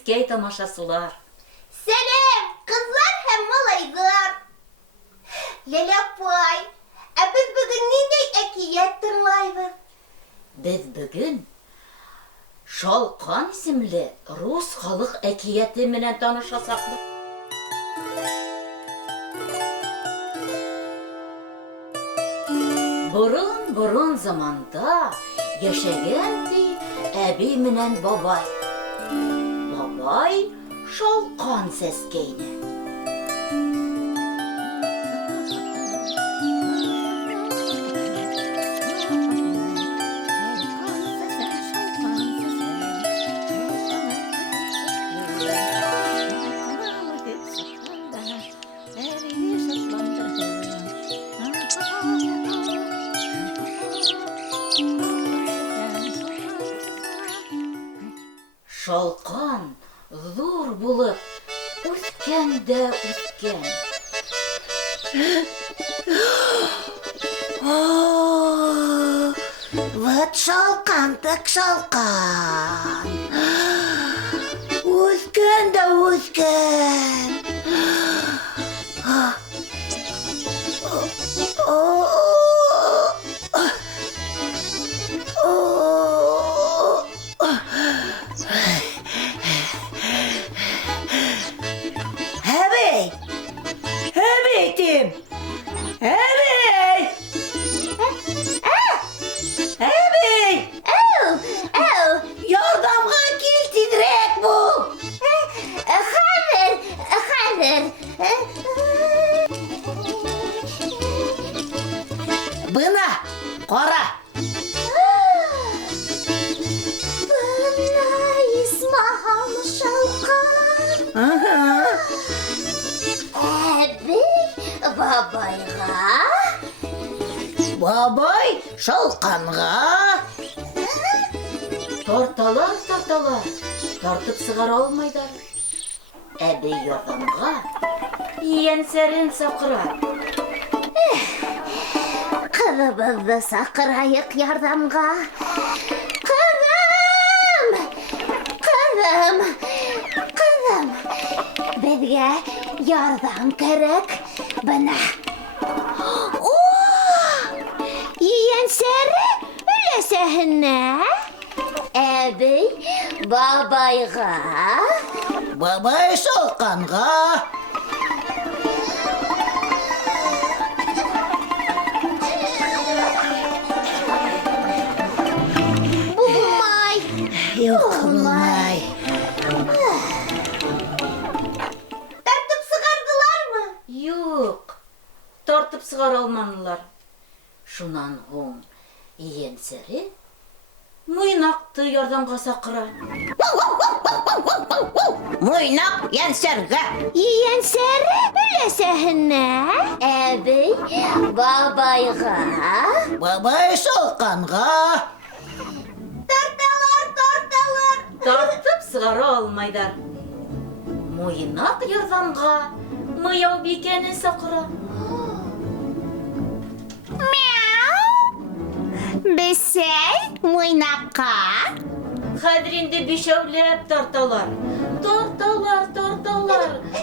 Сескей тамашасылар. Сәлем, кызлар һәм малайҙар. Ләләпай, біз бүгін ниндәй әкият тыңлайбыҙ? Без бүгін Шалҡан исемле рус халыҡ әкиәте менән танышасаҡбыҙ. Борон заманда йәшәгән ди әбей менән бабай. Бабай Шалҡан сәскәйне. Шалҡан ҙур булып үҫкән дә үҫкән. Вот Шалҡан так Шалҡан. Үҫкән дә үҫкән. Yordamға кил, тиҙерәк бул. Хәҙер. Бына, ҡара. Бына исмаһам Шалҡан. Әбей бабайға. Бабай Шалҡанға. Тарталар, тартып сығара алмайҙар. Әбей ярҙамға ейәнсәрен саҡыра. Ҡыҙыбыҙҙы саҡырайыҡ ярҙамға. Ҡыҙым, беҙгә ярҙам кәрәк. Бына. Ейәнсәре өләсәһенә. Әбей бабайға. Бабай Шалҡанға. Булмай. Тартып сығардылармы? Юҡ, тартып сығара алманылар. Шунан һуң ейәнсәре Муйнаҡты ярҙамға саҡыра. Муйнаҡ йәнсәргә. Ейәнсәре өләсәһенә. Әбей бабайға. Бабай Шалҡанға. Тарталар. Тартып сығара алмайҙар. Муйнаҡ ярҙамға Мыяубикәне саҡыра. Бесәй Муйнаҡҡа. Хәҙер инде бишәүләп тарталар.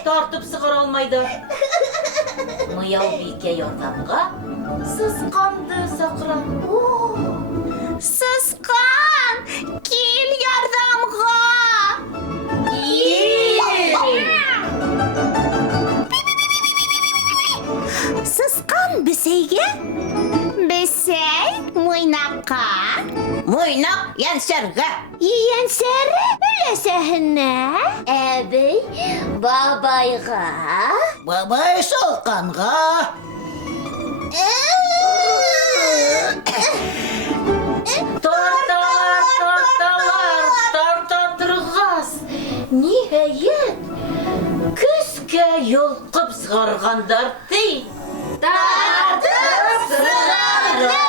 Тартып сығара алмайҙар. Мыяубикә ярҙамға Сысҡанды саҡыра. Сысҡан, кил ярҙамға. Сысҡан бесәйгә. Бесәй Муйнаҡҡа. Муйнаҡ йәнсәргә. Ейәнсәре өләсәһенә. Әбей бабайға. Бабай Шалҡанға. Тартырғас, ниһайәт, көскә йолҡоп сығарғандар ти. Тартып сығарҙы!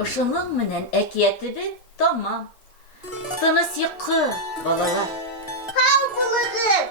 Ошоноң менән әкиәтебеҙ тамам. Тыныс йоҡо, балалар. Һау булығыҙ!